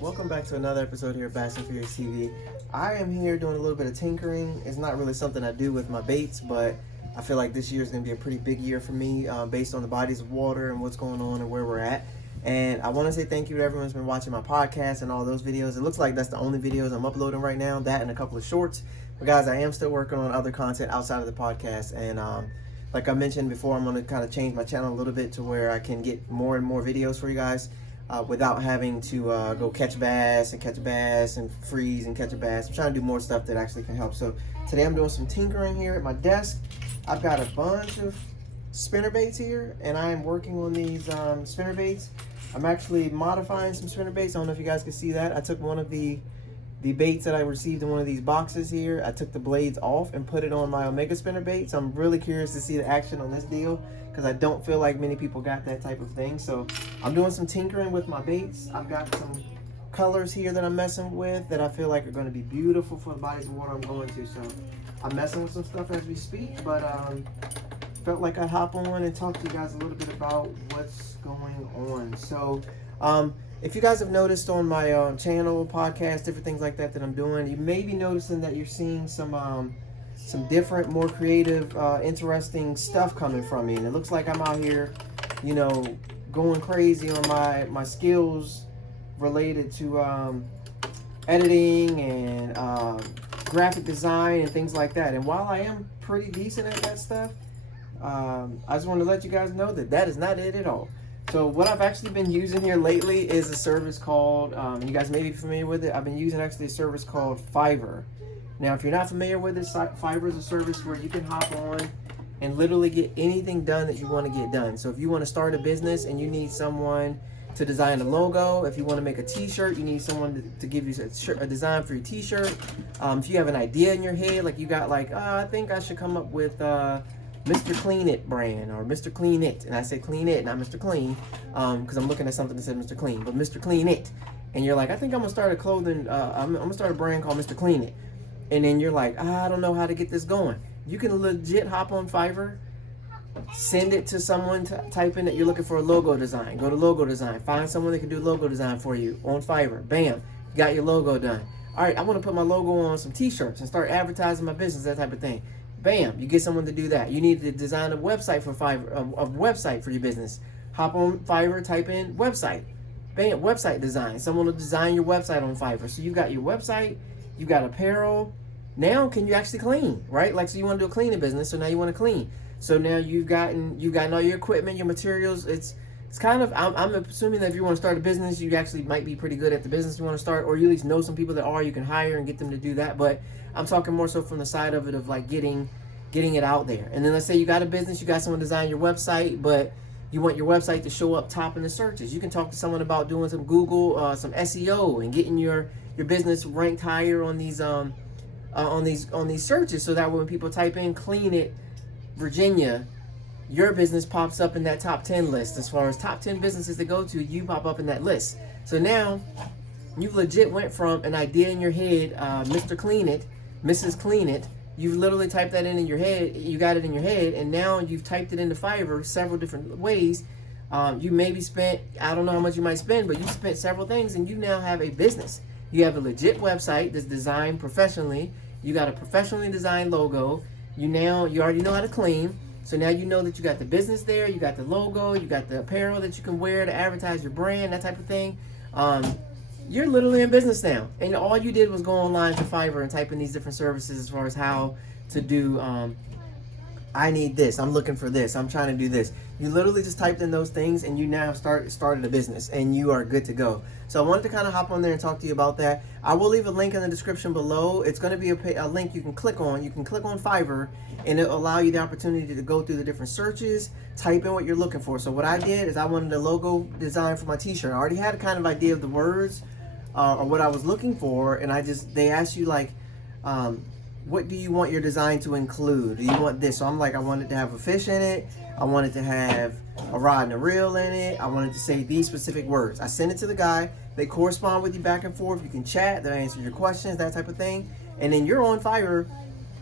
Welcome back to another episode here of Fast and Furious TV. I am here doing a little bit of tinkering. It's not really something I do with my baits, but I feel like this year is going to be a pretty big year for me based on the bodies of water and what's going on and where we're at. And I want to say thank you to everyone who's been watching my podcast and all those videos. It looks like that's the only videos I'm uploading right now, that and a couple of shorts. But guys, I am still working on other content outside of the podcast. And like I mentioned before, I'm going to kind of change my channel a little bit to where I can get more and more videos for you guys. Without having to go catch bass and freeze and catch a bass. I'm trying to do more stuff that actually can help. So today I'm doing some tinkering here at my desk. I've got a bunch of spinner baits here, and I am working on these spinner baits. I'm actually modifying some spinner baits. I don't know if you guys can see that. I took one of the baits that I received in one of these boxes here. I took the blades off and put it on my Omega spinner baits. I'm really curious to see the action on this deal because I don't feel like many people got that type of thing. So I'm doing some tinkering with my baits. I've got some colors here that I'm messing with that I feel like are going to be beautiful for the bodies of water I'm going to. So I'm messing with some stuff as we speak, but felt like I'd hop on and talk to you guys a little bit about what's going on. So if you guys have noticed on my channel, podcast, different things like that I'm doing, you may be noticing that you're seeing some different, more creative, interesting stuff coming from me. And it looks like I'm out here, you know, going crazy on my skills related to editing and graphic design and things like that. And while I am pretty decent at that stuff, I just want to let you guys know that that is not it at all. So what I've actually been using here lately is a service called, you guys may be familiar with it, I've been using actually a service called Fiverr. Now, if you're not familiar with this, Fiverr is a service where you can hop on and literally get anything done that you want to get done. So if you want to start a business and you need someone to design a logo, if you want to make a t-shirt, you need someone to give you a design for your t-shirt. If you have an idea in your head, like you got like, I think I should come up with Mr. Clean It brand or Mr. Clean It, and I say Clean It, not Mr. Clean, because I'm looking at something that said Mr. Clean, but Mr. Clean It, and you're like, I think I'm gonna start a clothing, I'm gonna start a brand called Mr. Clean It, and then you're like, I don't know how to get this going. You can legit hop on Fiverr, send it to someone, type in that you're looking for a logo design, go to logo design, find someone that can do logo design for you on Fiverr, bam, you got your logo done. All right, I want to put my logo on some t-shirts and start advertising my business, that type of thing. Bam, you get someone to do that. You need to design a website for Fiverr, a website for your business. Hop on Fiverr, type in website. Bam, website design. Someone will design your website on Fiverr. So you got your website, you got apparel. Now can you actually clean, right? Like, so you want to do a cleaning business, so now you want to clean. So now you've gotten all your equipment, your materials. It's kind of, I'm assuming that if you want to start a business, you actually might be pretty good at the business you want to start, or you at least know some people that are, you can hire and get them to do that. But I'm talking more so from the side of it of like getting it out there. And then let's say you got a business, you got someone design your website, but you want your website to show up top in the searches. You can talk to someone about doing some Google, some SEO, and getting your business ranked higher on these searches, so that when people type in "Clean It, Virginia," your business pops up in that top 10 list. As far as top 10 businesses to go to, you pop up in that list. So now you've legit went from an idea in your head, Mr. Clean It, Mrs. Clean It. You've literally typed that in your head. You got it in your head, and now you've typed it into Fiverr several different ways. You maybe spent, I don't know how much you might spend, but you spent several things, and you now have a business. You have a legit website that's designed professionally. You got a professionally designed logo. You already know how to clean. So now you know that you got the business there, you got the logo, you got the apparel that you can wear to advertise your brand, that type of thing. You're literally in business now. And all you did was go online to Fiverr and type in these different services as far as how to do, I need this, I'm looking for this, I'm trying to do this. You literally just typed in those things and you now started a business and you are good to go. So I wanted to kind of hop on there and talk to you about that. I will leave a link in the description below. It's going to be a link you can click on. You can click on Fiverr and it'll allow you the opportunity to go through the different searches, type in what you're looking for. So what I did is I wanted a logo design for my t-shirt. I already had a kind of idea of the words or what I was looking for, and they asked you like, what do you want your design to include? Do you want this? So I'm like, I wanted to have a fish in it. I wanted to have a rod and a reel in it. I wanted to say these specific words. I send it to the guy. They correspond with you back and forth. You can chat. They'll answer your questions, that type of thing. And then you're on Fiverr.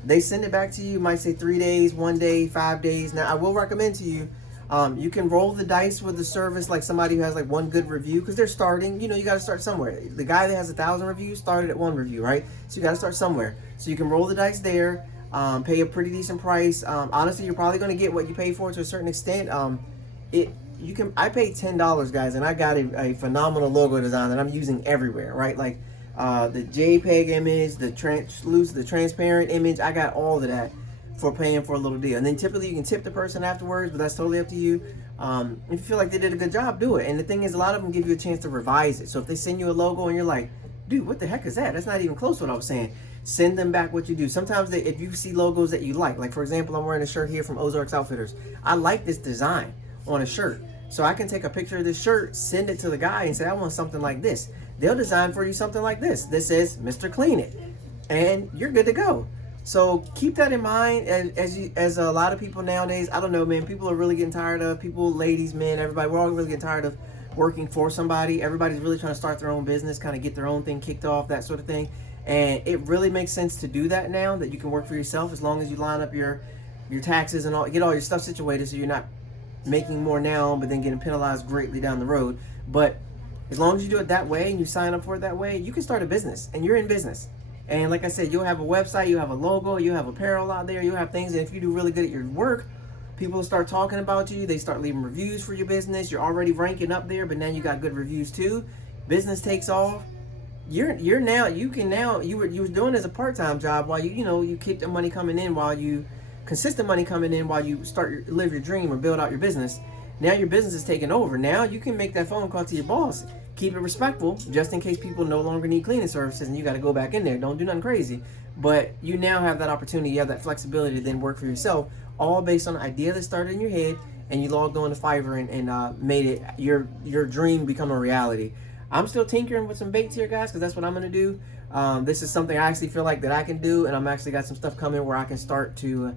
They send it back to you. Might say 3 days, 1 day, 5 days. Now, I will recommend to you, You can roll the dice with the service, like somebody who has like one good review, because they're starting. You know, you got to start somewhere. The guy that has 1,000 reviews started at 1 review, right? So you got to start somewhere. So you can roll the dice there, pay a pretty decent price. Honestly, you're probably going to get what you pay for to a certain extent. I paid $10, guys, and I got a phenomenal logo design that I'm using everywhere, right? Like the JPEG image, the transparent image. I got all of that for paying for a little deal. And then typically you can tip the person afterwards, but that's totally up to you. If you feel like they did a good job, do it. And the thing is, a lot of them give you a chance to revise it. So if they send you a logo and you're like, dude, what the heck is that? That's not even close to what I was saying. Send them back what you do. Sometimes if you see logos that you like for example, I'm wearing a shirt here from Ozarks Outfitters. I like this design on a shirt. So I can take a picture of this shirt, send it to the guy and say, I want something like this. They'll design for you something like this. This says, Mr. Clean It. And you're good to go. So keep that in mind as a lot of people nowadays, I don't know, man, people are really getting tired of, people, ladies, men, everybody, we're all really getting tired of working for somebody. Everybody's really trying to start their own business, kind of get their own thing kicked off, that sort of thing. And it really makes sense to do that now, that you can work for yourself as long as you line up your taxes and get all your stuff situated so you're not making more now but then getting penalized greatly down the road. But as long as you do it that way and you sign up for it that way, you can start a business and you're in business. And like I said, you'll have a website, you have a logo, you have apparel out there, you have things. And if you do really good at your work, people will start talking about you. They start leaving reviews for your business. You're already ranking up there, but now you got good reviews too. Business takes off. You were doing it as a part-time job while you keep the money coming in, consistent money coming in while you live your dream or build out your business. Now your business is taking over. Now you can make that phone call to your boss. Keep it respectful, just in case people no longer need cleaning services and you got to go back in there. Don't do nothing crazy. But you now have that opportunity, you have that flexibility to then work for yourself, all based on an idea that started in your head and you logged on to Fiverr and made it your dream become a reality. I'm still tinkering with some baits here, guys, because that's what I'm going to do. This is something I actually feel like that I can do, and I'm actually got some stuff coming where I can start to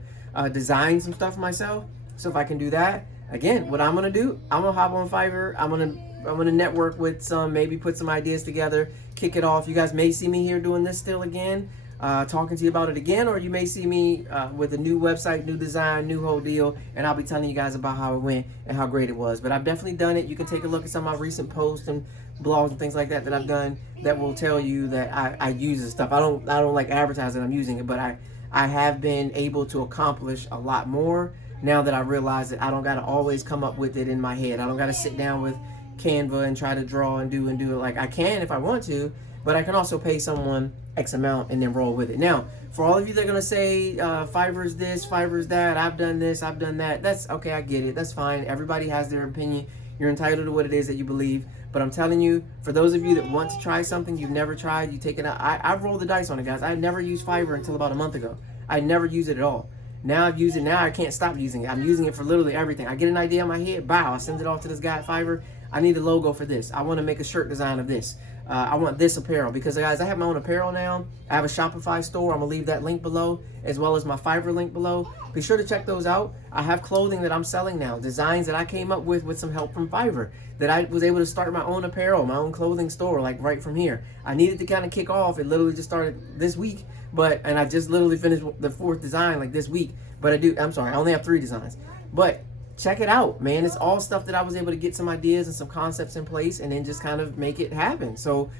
design some stuff myself. So if I can do that, again, what I'm going to do, I'm going to hop on Fiverr. I'm going to network with some, maybe put some ideas together, kick it off. You guys may see me here doing this still again, talking to you about it again, or you may see me with a new website, new design, new whole deal, and I'll be telling you guys about how it went and how great it was. But I've definitely done it. You can take a look at some of my recent posts and blogs and things like that I've done that will tell you that I use this stuff. I don't like advertise that I'm using it, but I have been able to accomplish a lot more now that I realize that I don't got to always come up with it in my head. I don't got to sit down with Canva and try to draw and do it. Like, I can if I want to, but I can also pay someone X amount and then roll with it. Now, for all of you that are going to say Fiverr's this, Fiverr's that, I've done this, I've done that, that's okay, I get it, that's fine. Everybody has their opinion. You're entitled to what it is that you believe. But I'm telling you, for those of you that want to try something you've never tried, you take it out. I've rolled the dice on it, guys. I never used Fiverr until about a month ago. I never used it at all. Now I've used it. Now I can't stop using it. I'm using it for literally everything. I get an idea in my head, bow, I send it off to this guy at Fiverr. I need a logo for this. I want to make a shirt design of this. I want this apparel, because guys, I have my own apparel now. I have a Shopify store. I'm gonna leave that link below, as well as my Fiverr link below. Be sure to check those out. I have clothing that I'm selling now, designs that I came up with some help from Fiverr, that I was able to start my own apparel, my own clothing store, like right from here. I needed to kind of kick off. It literally just started this week, and I just literally finished the 4th design like this week. But I only have 3 designs. But check it out, man. It's all stuff that I was able to get some ideas and some concepts in place and then just kind of make it happen. So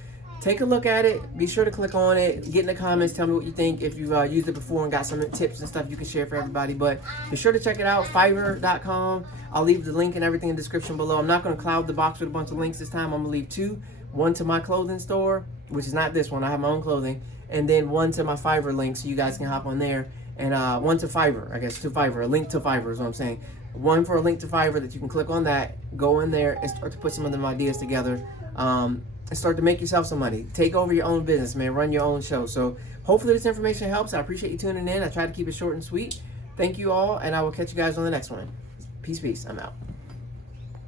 take a look at it. Be sure to click on it. Get in the comments. Tell me what you think. If you've used it before and got some tips and stuff you can share for everybody. But be sure to check it out, Fiverr.com. I'll leave the link and everything in the description below. I'm not going to cloud the box with a bunch of links this time. I'm going to leave 2. One to my clothing store, which is not this one. I have my own clothing. And then one to my Fiverr link so you guys can hop on there. And one to Fiverr, I guess, to Fiverr. A link to Fiverr is what I'm saying. One for a link to Fiverr that you can click on that, go in there, and start to put some of them ideas together. And start to make yourself some money. Take over your own business, man. Run your own show. So hopefully this information helps. I appreciate you tuning in. I try to keep it short and sweet. Thank you all, and I will catch you guys on the next one. Peace, peace. I'm out.